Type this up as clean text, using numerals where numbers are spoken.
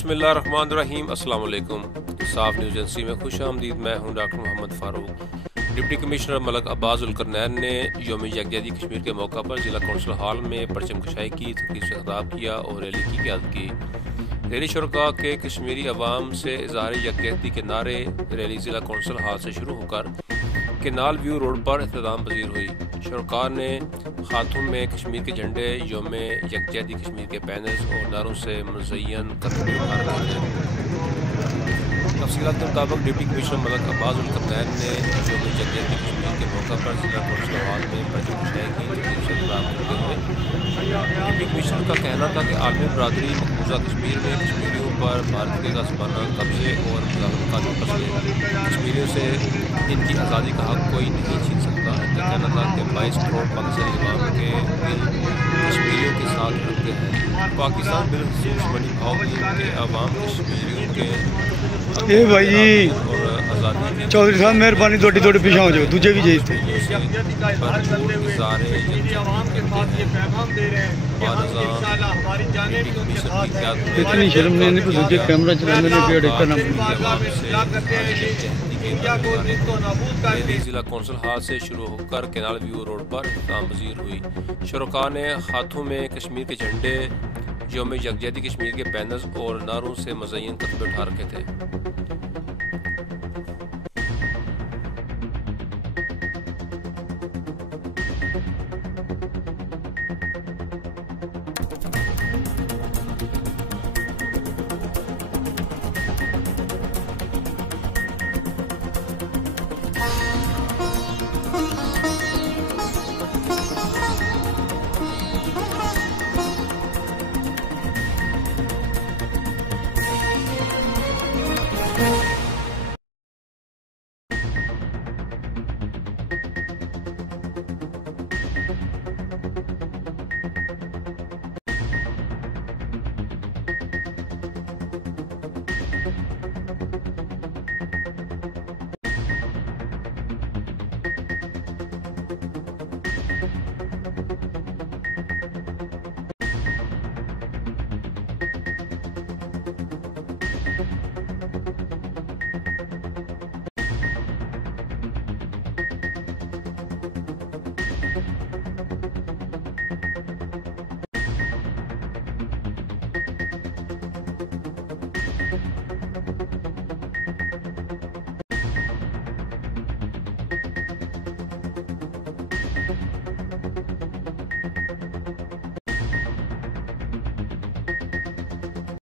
बिस्मिल्लाहिर्रहमानिर्रहीम। अस्सलाम वालेकुम। साफ न्यूज़ एजेंसी में खुश आमदीद। मैं हूं doctor Mohammad Farooq. Deputy commissioner Malak Abbas Ul-Qarnain ने यौम यकजहती कश्मीर के मौका पर ज़िला कौंसल हॉल में परचम कशाई की, तकरीब से खिताब किया और रैली की क़यादत की। रैली शुरका के कश्मीरी अवाम से इज़हार यकजहती के नारे रैली ज़िला कौंसल हॉल से शुरू होकर केनाल व्यू रोड पर इख्तिताम पजीर हुई। शुरका ने खातूम में कश्मीर के झंडे, यौम यकजहती कश्मीर के बैनर्स और नारों से मुज़य्यन कदम उठा रहे थे। तफसीलात के मुताबिक डिप्टी कमिश्नर मलक अब्बास उल-करनैन ने यौम यकजहती कश्मीर के मौका पर जिला कौंसल हॉल में परचम कशाई की, तकरीब से खिताब करते हुए डिप्टी कमिश्नर का कहना था कि आलमी बरादरी मकबूजा कश्मीर में कश्मीरियों पर भारत के ग़ासिबाना कब्जे और मुज़ाहमत का फैसले कश्मीरियों से इनकी आज़ादी का हक कोई नहीं छीन सकता। इनका कहना था कि 22 करोड़ पाकिस्तानी अवाम के दिल कश्मीरियों के साथ रखते हैं। पाकिस्तान बिलखसूस बड़ी भाव के अवाम कश्मीरियों के और आज़ादी चौधरी साहब मेहरबानी थोड़ी थोड़ी पीछे हो जाओ, दूजे भी जाइए इतनी शर्म नहीं तो दूजे कैमरा चलाने लगे जिला कौंसल हॉल से शुरू होकर केनाल व्यू रोड पर इख्तिताम पजीर हुई। शुरका ने हाथों में कश्मीर के झंडे, यौम यकजहती कश्मीर के बैनर्स और नारों से मुज़य्यन कदम उठा रखे थे।